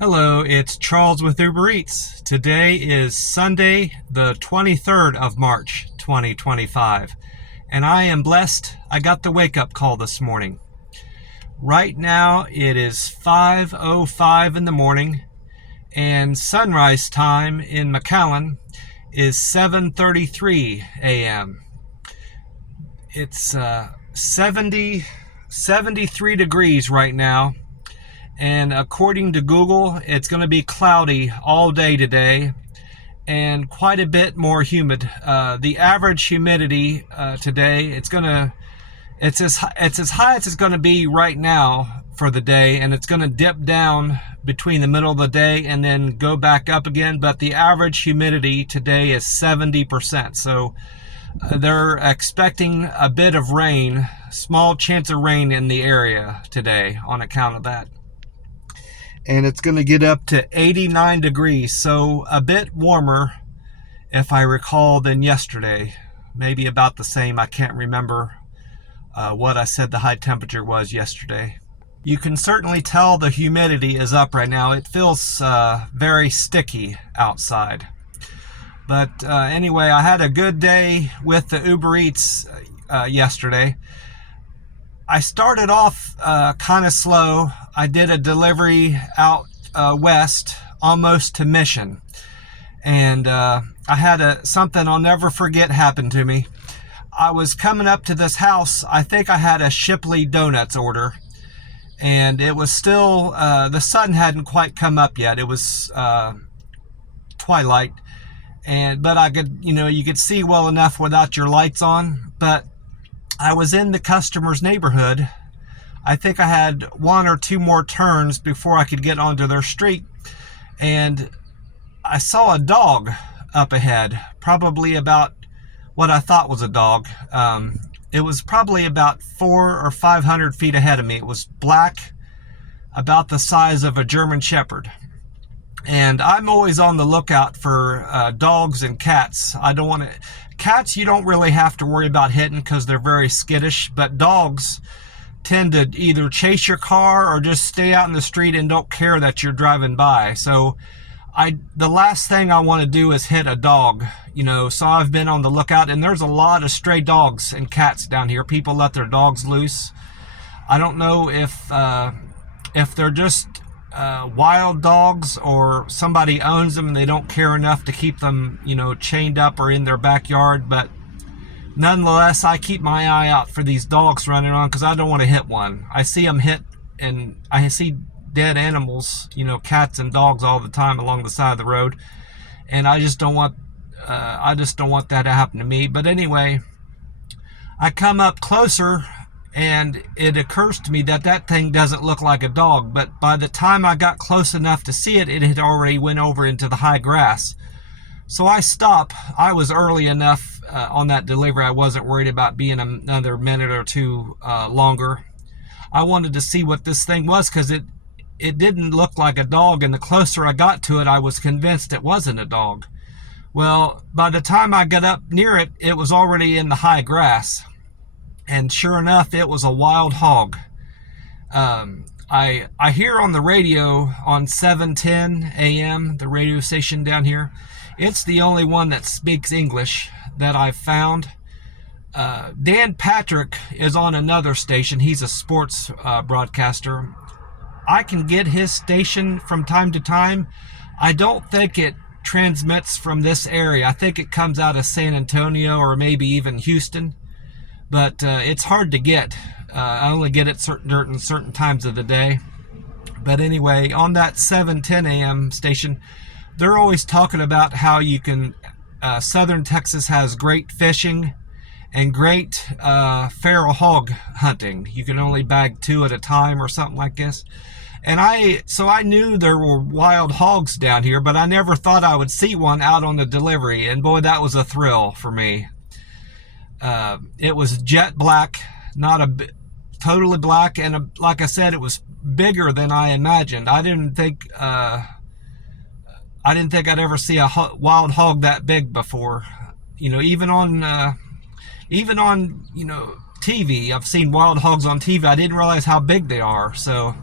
Hello, it's Charles with Uber Eats. Today is Sunday, the 23rd of March, 2025, and I am blessed I got the wake-up call this morning. Right now, it is 5:05 in the morning, and sunrise time in McAllen is 7:33 a.m. It's 73 degrees right now. And according to Google, it's going to be cloudy all day today and quite a bit more humid. The average humidity today, it's as high as it's going to be right now for the day, and it's going to dip down between the middle of the day and then go back up again. But the average humidity today is 70%. So they're expecting a bit of rain, small chance of rain in the area today on account of that. And it's going to get up to 89 degrees, so a bit warmer, if I recall, than yesterday. Maybe about the same. I can't remember what I said the high temperature was yesterday. You can certainly tell the humidity is up right now. It feels very sticky outside. But anyway, I had a good day with the Uber Eats yesterday. I started off kind of slow. I did a delivery out west, almost to Mission. And I had something I'll never forget happen to me. I was coming up to this house. I think I had a Shipley Donuts order. And it was still, the sun hadn't quite come up yet. It was twilight. But I could, you could see well enough without your lights on. But I was in the customer's neighborhood. I think I had one or two more turns before I could get onto their street. And I saw a dog up ahead, probably about what I thought was a dog. It was probably about 400 or 500 feet ahead of me. It was black, about the size of a German Shepherd. And I'm always on the lookout for dogs and cats. Cats, you don't really have to worry about hitting because they're very skittish, but dogs tend to either chase your car or just stay out in the street and don't care that you're driving by. So the last thing I want to do is hit a dog, so I've been on the lookout, and there's a lot of stray dogs and cats down here. People let their dogs loose. I don't know if they're just wild dogs or somebody owns them and they don't care enough to keep them, chained up or in their backyard. But nonetheless, I keep my eye out for these dogs running around because I don't want to hit one. I see them hit, and I see dead animals, cats and dogs all the time along the side of the road, and I just don't want that to happen to me. But anyway, I come up closer, and it occurs to me that thing doesn't look like a dog, but by the time I got close enough to see it, it had already went over into the high grass. So I stop. I was early enough on that delivery. I wasn't worried about being another minute or two longer. I wanted to see what this thing was because it didn't look like a dog, and the closer I got to it, I was convinced it wasn't a dog. Well, by the time I got up near it, it was already in the high grass. And sure enough, it was a wild hog. I hear on the radio on 710 a.m., the radio station down here, it's the only one that speaks English that I've found. Dan Patrick is on another station. He's a sports broadcaster. I can get his station from time to time. I don't think it transmits from this area. I think it comes out of San Antonio or maybe even Houston. But it's hard to get. I only get it certain times of the day. But anyway, on that 7:10 a.m. station, they're always talking about how you can. Southern Texas has great fishing and great feral hog hunting. You can only bag 2 at a time or something like this. And I knew there were wild hogs down here, but I never thought I would see one out on the delivery. And boy, that was a thrill for me. It was jet black, totally black, and like I said, it was bigger than I imagined. I didn't think I'd ever see a wild hog that big before. Even on TV, I've seen wild hogs on TV. I didn't realize how big they are. So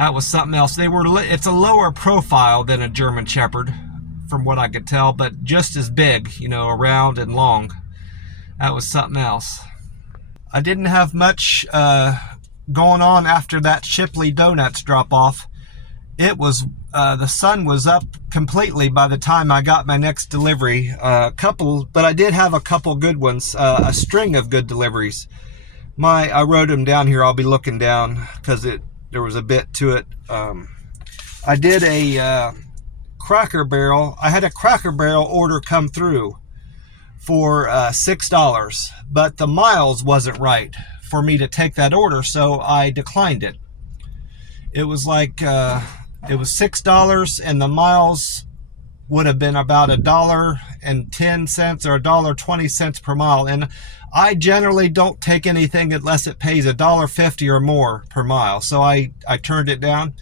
That was something else. It's a lower profile than a German Shepherd, from what I could tell, but just as big, you know, around and long. That was something else. I didn't have much going on after that Shipley Donuts drop off. It was the sun was up completely by the time I got my next delivery. But I did have a couple good ones, a string of good deliveries. I wrote them down here. I'll be looking down because there was a bit to it. I did a Cracker Barrel. I had a Cracker Barrel order come through for $6, but the miles wasn't right for me to take that order, so I declined it. It was like it was $6, and the miles would have been about $1.10 or $1.20 per mile. And I generally don't take anything unless it pays $1.50 or more per mile. So I turned it down.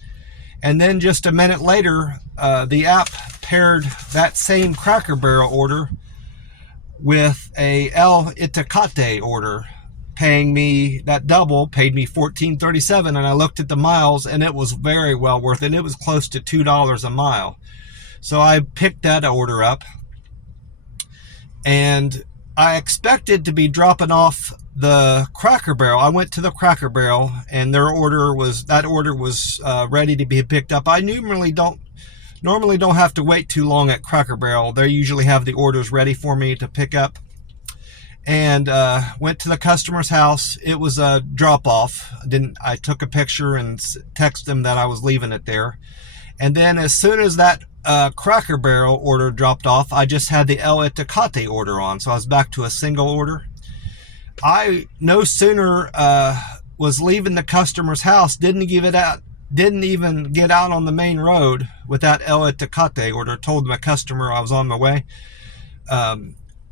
And then just a minute later, the app paired that same Cracker Barrel order with a El Itacate order, paying me that double, paid me $14.37, and I looked at the miles, and it was very well worth it. It was close to $2 a mile. So I picked that order up, and I expected to be dropping off the Cracker Barrel. I went to the Cracker Barrel, and that order was ready to be picked up. I normally don't have to wait too long at Cracker Barrel. They usually have the orders ready for me to pick up. And went to the customer's house. It was a drop-off. I took a picture and texted them that I was leaving it there. And then as soon as that Cracker Barrel order dropped off, I just had the El Itacate order on. So I was back to a single order. I no sooner was leaving the customer's house, didn't even get out on the main road with that El Itacate order. Told my customer I was on my way.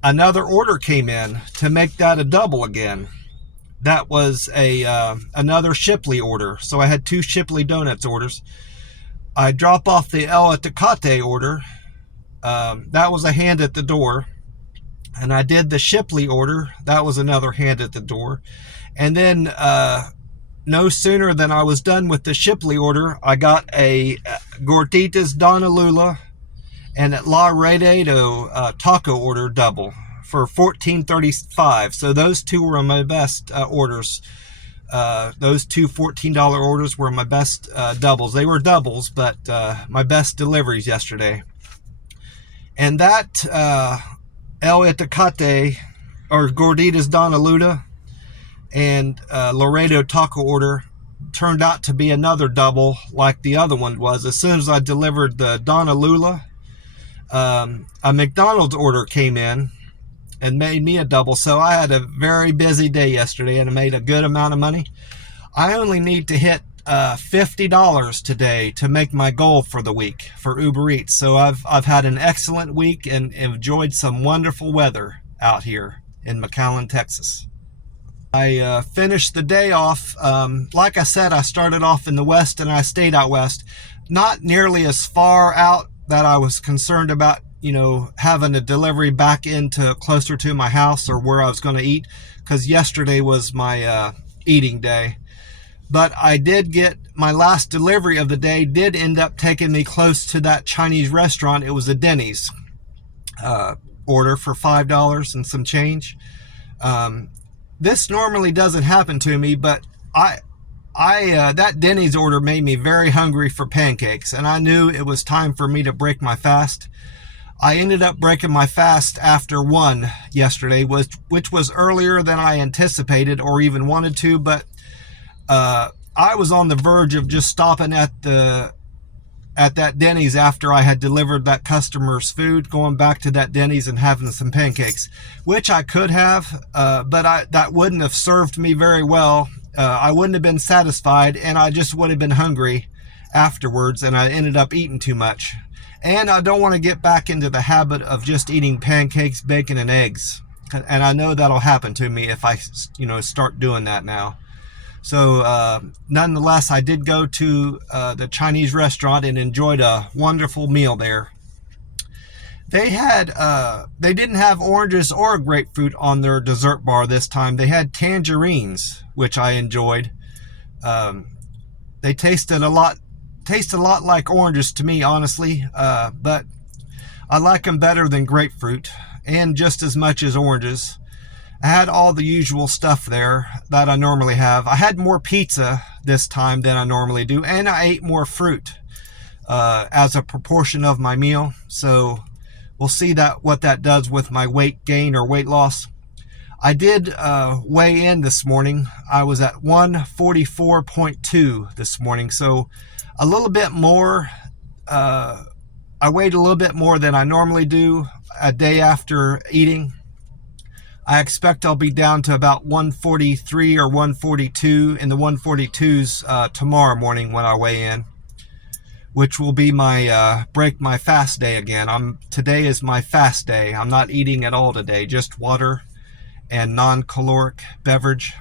Another order came in to make that a double again. That was another Shipley order. So I had two Shipley Donuts orders. I drop off the El Itacate order. That was a hand at the door. And I did the Shipley order. That was another hand at the door. And then no sooner than I was done with the Shipley order, I got a Gorditas Donna Lula and at Laredo taco order double for $14.35. So those two were my best orders. Those two $14 orders were my best doubles. They were doubles, but my best deliveries yesterday. And that El Itacate or Gorditas Donna Lula and Laredo taco order turned out to be another double like the other one was. As soon as I delivered the Donna Lula, a McDonald's order came in and made me a double. So I had a very busy day yesterday and I made a good amount of money. I only need to hit $50 today to make my goal for the week for Uber Eats. So I've had an excellent week and enjoyed some wonderful weather out here in McAllen, Texas. I finished the day off. Like I said, I started off in the west and I stayed out west. Not nearly as far out that I was concerned about, having a delivery back into closer to my house or where I was going to eat, because yesterday was my eating day. But I did get my last delivery of the day, did end up taking me close to that Chinese restaurant. It was a Denny's order for $5 and some change. This normally doesn't happen to me, but that Denny's order made me very hungry for pancakes, and I knew it was time for me to break my fast. I ended up breaking my fast after 1 yesterday, which was earlier than I anticipated or even wanted to, but I was on the verge of just stopping at that Denny's after I had delivered that customer's food, going back to that Denny's and having some pancakes, which I could have, but that wouldn't have served me very well. I wouldn't have been satisfied, and I just would have been hungry afterwards, and I ended up eating too much. And I don't want to get back into the habit of just eating pancakes, bacon, and eggs. And I know that'll happen to me if I, start doing that now. So nonetheless, I did go to the Chinese restaurant and enjoyed a wonderful meal there. They didn't have oranges or grapefruit on their dessert bar this time. They had tangerines, which I enjoyed. They taste a lot like oranges to me, honestly, but I like them better than grapefruit, and just as much as oranges. I had all the usual stuff there that I normally have. I had more pizza this time than I normally do, and I ate more fruit as a proportion of my meal. So we'll see what that does with my weight gain or weight loss. I did weigh in this morning. I was at 144.2 this morning, so a little bit more. I weighed a little bit more than I normally do a day after eating. I expect I'll be down to about 143 or 142 in the 142s tomorrow morning when I weigh in, which will be my break my fast day again. Today is my fast day. I'm not eating at all today, just water and non-caloric beverage.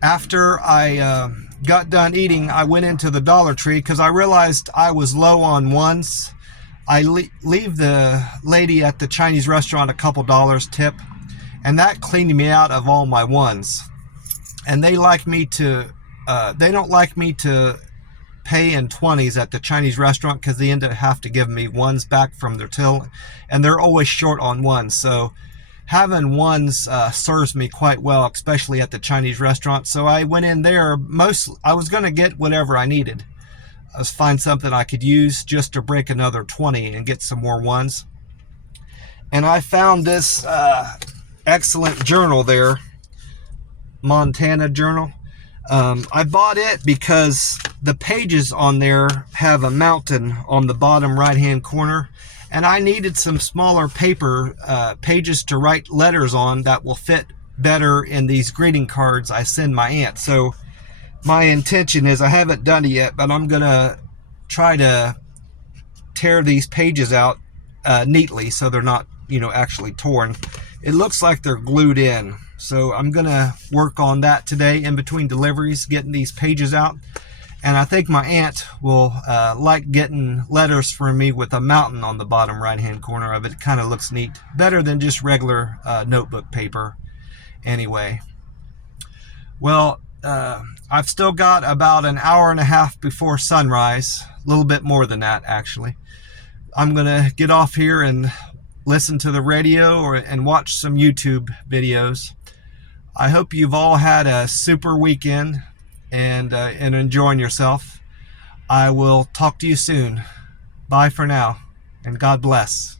After I got done eating, I went into the Dollar Tree because I realized I was low on ones. I leave the lady at the Chinese restaurant a couple dollars tip, and that cleaned me out of all my ones. And they don't like me to pay in 20s at the Chinese restaurant because they end up have to give me ones back from their till, and they're always short on ones. So having ones serves me quite well, especially at the Chinese restaurant. So I went in there. I was going to get whatever I needed. I was find something I could use just to break another 20 and get some more ones. And I found this excellent journal there, Montana Journal. I bought it because the pages on there have a mountain on the bottom right hand corner, and I needed some smaller paper pages to write letters on that will fit better in these greeting cards I send my aunt. So my intention is, I haven't done it yet, but I'm gonna try to tear these pages out neatly so they're not, actually torn. It looks like they're glued in. So I'm gonna work on that today in between deliveries, getting these pages out. And I think my aunt will like getting letters from me with a mountain on the bottom right hand corner of it. It kind of looks neat, better than just regular notebook paper anyway. Well, I've still got about an hour and a half before sunrise, a little bit more than that actually. I'm gonna get off here and listen to the radio and watch some YouTube videos. I hope you've all had a super weekend and enjoying yourself. I will talk to you soon. Bye for now, and God bless.